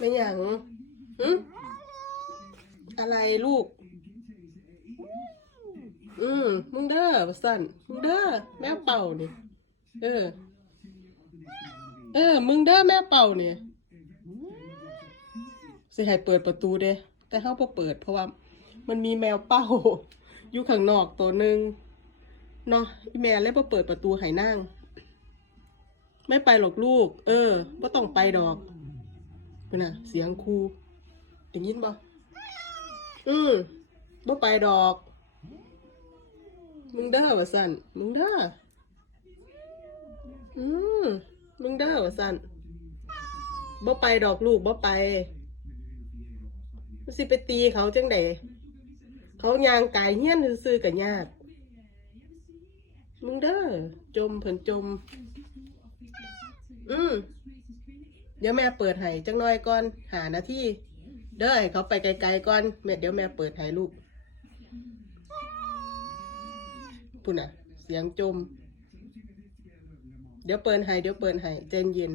ไม่หยังหึอะไรลูก อืมมึงเด้อว่าสั่นมึงเด้อแม่เป่านี่ เออ เออ มึงเด้อแม่เป่านี่สิให้เปิดประตูเด้แต่เฮาบ่เปิด เพราะว่า มันมีแมวเป่าอยู่ข้างนอกตัวหนึ่งเนาะอีแม่เลยบ่เปิดประตูให้นั่ง ไม่ไปหรอกลูก เออบ่ต้องไปดอก พุ่นน่ะ เสียงครูได้ยินบ่อืมบ่ไปดอก มึงเด้อว่าสั่นมึงเด้ออืมมึงเด้อว่าสั่นบ่ไปดอกลูกบ่ไปมันสิไปตีเขาจังไดเขายางกายเฮี้ยนซื่อกับยากมึงเด้อจมเพิ่นจม อืม เดี๋ยวแม่เปิดให้จังน้อยก่อนหานาทีเด้อให้เขาไปไกลๆก่อนแม่เดี๋ยวแม่เปิดให้ลูกพุ่นอะ เสียงจม เดี๋ยวเปิดให้เดี๋ยวเปิดให้ใจเย็น